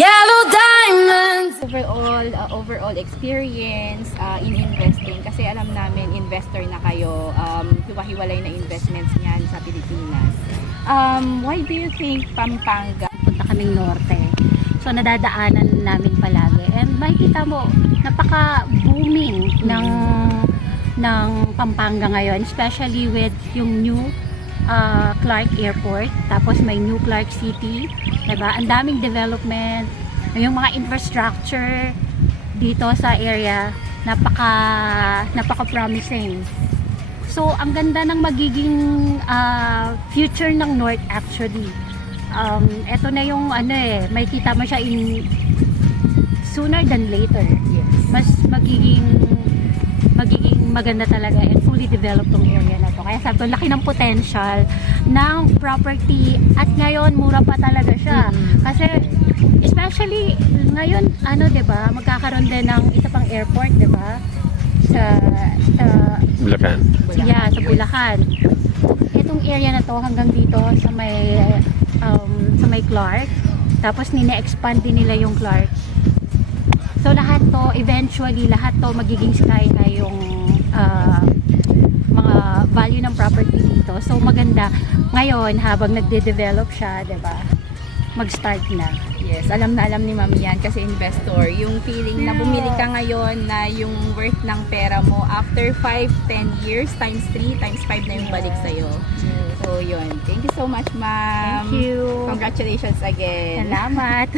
Yellow diamonds. Overall experience in investing, kasi alam namin investor na kayo, hiwa-hiwalay na investments niyan sa Pilipinas. Why do you think Pampanga? Punta kaming norte. So nadadaanan namin palagi. And makikita mo, napaka-booming ng Pampanga ngayon, especially with yung new Clark Airport, tapos may new Clark City, diba? Ang daming development, yung mga infrastructure dito sa area, napaka-promising. So, ang ganda ng magiging future ng North actually. Ito na yung may kita mo siya in sooner than later. Yes. Mas magiging maganda talaga and fully developed tong area na to. Kaya sabi ko, laki ng potential ng property at ngayon mura pa talaga siya. Kasi especially ngayon, 'di ba, magkakaroon din ng isa pang airport, 'di ba? Sa Bulacan. Yeah, sa Bulacan. Itong area na to hanggang dito sa may Clark. Tapos nine-expand din nila yung Clark. So lahat to, eventually, lahat to magiging sky high yung mga value ng property dito. So maganda ngayon habang nagde-develop siya, 'di ba? Mag-start na. Yes, alam na alam ni Mami yan kasi investor. Yung feeling na bumili ka ngayon na yung worth ng pera mo after 5-10 years times 3 times 5 na yung balik sa'yo. So yun. Thank you so much, Ma'am. Thank you. Congratulations again. Salamat.